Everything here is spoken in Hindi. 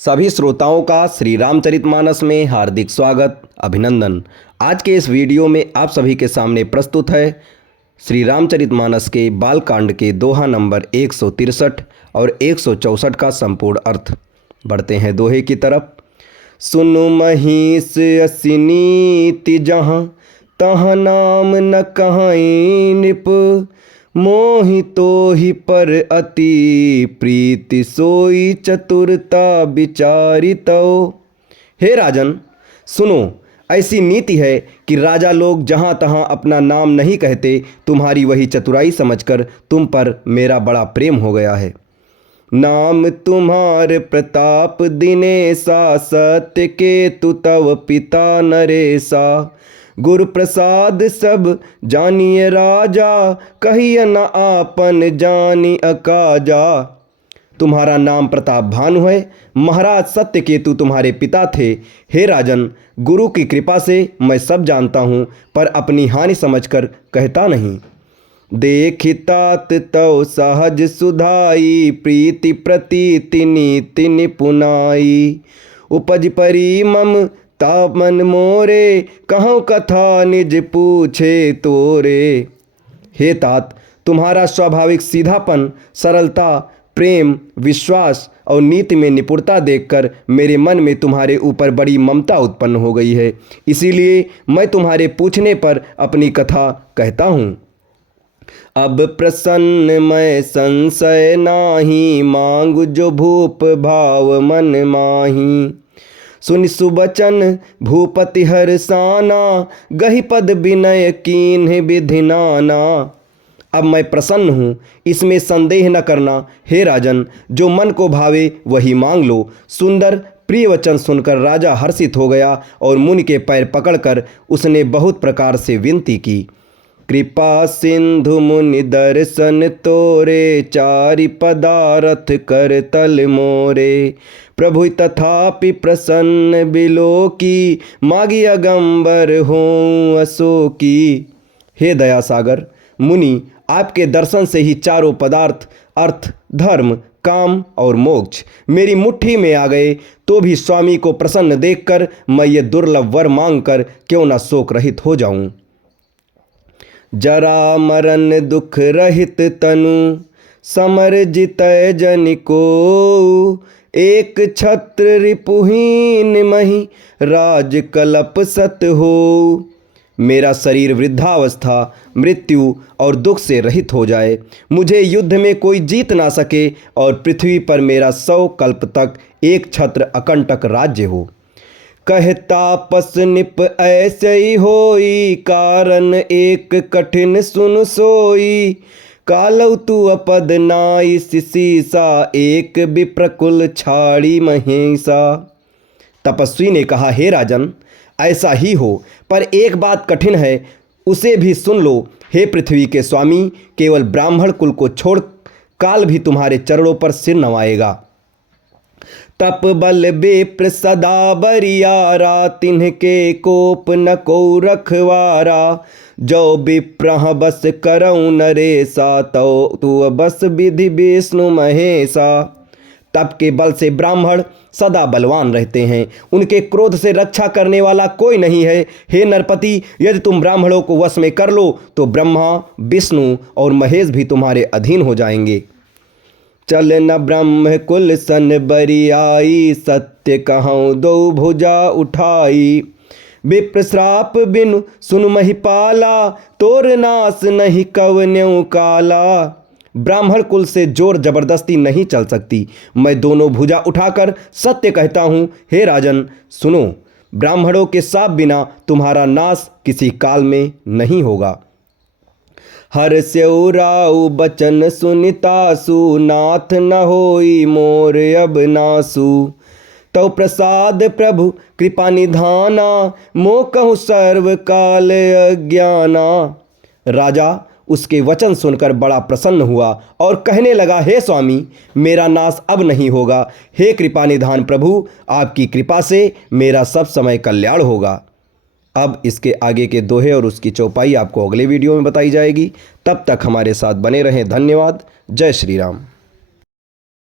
सभी श्रोताओं का श्री रामचरितमानस में हार्दिक स्वागत अभिनंदन। आज के इस वीडियो में आप सभी के सामने प्रस्तुत है श्री रामचरितमानस के बालकांड के दोहा नंबर 163 और 164 का संपूर्ण अर्थ। बढ़ते हैं दोहे की तरफ। सुनु महिष असी नीति जहाँ तहाँ नाम न कहाई निप, मोहि तोहि पर अति प्रीति सोई चतुरता विचारितो। हे राजन, सुनो, ऐसी नीति है कि राजा लोग जहाँ तहाँ अपना नाम नहीं कहते। तुम्हारी वही चतुराई समझकर तुम पर मेरा बड़ा प्रेम हो गया है। नाम तुम्हार प्रताप दिनेसा, सत्य के तु तव पिता नरेसा। गुरु प्रसाद सब जानिए राजा, कहिए न आपन जानी अकाजा। तुम्हारा नाम प्रताप भानु है, महाराज सत्य केतु तुम्हारे पिता थे। हे राजन, गुरु की कृपा से मैं सब जानता हूँ, पर अपनी हानि समझकर कहता नहीं। देखितात तव सहज सुधाई, प्रीति प्रतीति नीति निपुनाई। उपज परी मम तापन मोरे, कहूँ कथा निज पूछे तोरे। हे तात, तुम्हारा स्वाभाविक सीधापन, सरलता, प्रेम, विश्वास और नीति में निपुणता देखकर मेरे मन में तुम्हारे ऊपर बड़ी ममता उत्पन्न हो गई है। इसीलिए मैं तुम्हारे पूछने पर अपनी कथा कहता हूँ। अब प्रसन्न मैं संशय नाही, मांग जो भूप भाव मन माही। सुनि सुबचन भूपति हरसाना, गहि पद विनय कीन्ह विधि नाना। अब मैं प्रसन्न हूँ, इसमें संदेह न करना। हे राजन, जो मन को भावे वही मांग लो। सुंदर प्रिय वचन सुनकर राजा हर्षित हो गया और मुनि के पैर पकड़कर उसने बहुत प्रकार से विनती की। कृपा सिंधु मुनि दर्शन तोरे, चारि पदारथ कर तल मोरे। प्रभु तथापि प्रसन्न बिलो की, मागी अगंबर हों अशोकी। हे दया सागर मुनि, आपके दर्शन से ही चारों पदार्थ अर्थ, धर्म, काम और मोक्ष मेरी मुट्ठी में आ गए। तो भी स्वामी को प्रसन्न देखकर मैं ये दुर्लभ वर मांगकर क्यों न शोक रहित हो जाऊं। जरा मरण दुख रहित तनु, समर जितय जन को। एक छत्र रिपुहीन मही, राज कलप सत हो। मेरा शरीर वृद्धावस्था, मृत्यु और दुख से रहित हो जाए, मुझे युद्ध में कोई जीत ना सके और पृथ्वी पर मेरा 100 कल्प तक एक छत्र अकंटक राज्य हो। कहता पस निप ऐसे ही होई, कारण एक कठिन सुन सोई। कालौ तू अपद नाई सीसा, एक विप्रकुल छाड़ी महेशा। तपस्वी ने कहा, हे राजन, ऐसा ही हो, पर एक बात कठिन है, उसे भी सुन लो। हे पृथ्वी के स्वामी, केवल ब्राह्मण कुल को छोड़ काल भी तुम्हारे चरणों पर सिर नवाएगा। तप बल विप्र सदा बरियारा, तिन्हके कोप न को रखवारा। जो विप्रह बस करऊँ नरेसा, तो तू बस विधि विष्णु महेशा। तप के बल से ब्राह्मण सदा बलवान रहते हैं, उनके क्रोध से रक्षा करने वाला कोई नहीं है। हे नरपति, यदि तुम ब्राह्मणों को वश में कर लो तो ब्रह्मा, विष्णु और महेश भी तुम्हारे अधीन हो जाएंगे। चल न ब्रह्म कुल सन बरियाई, सत्य कहूँ दो भुजा उठाई। विप्र श्राप बिनु सुन महिपाला, तोर नाश नहीं कवन्यों काला। ब्राह्मण कुल से जोर जबरदस्ती नहीं चल सकती, मैं दोनों भुजा उठाकर सत्य कहता हूँ। हे राजन सुनो, ब्राह्मणों के शाप बिना तुम्हारा नाश किसी काल में नहीं होगा। हर स्यौ राउ बचन सुनितासु, नाथ न होई मोर अब नासु। तव प्रसाद प्रभु कृपा निधाना, मो कहूँ सर्व काल अज्ञाना। राजा उसके वचन सुनकर बड़ा प्रसन्न हुआ और कहने लगा, हे स्वामी, मेरा नाश अब नहीं होगा। हे कृपा निधान प्रभु, आपकी कृपा से मेरा सब समय कल्याण होगा। अब इसके आगे के दोहे और उसकी चौपाई आपको अगले वीडियो में बताई जाएगी। तब तक हमारे साथ बने रहें। धन्यवाद। जय श्री राम।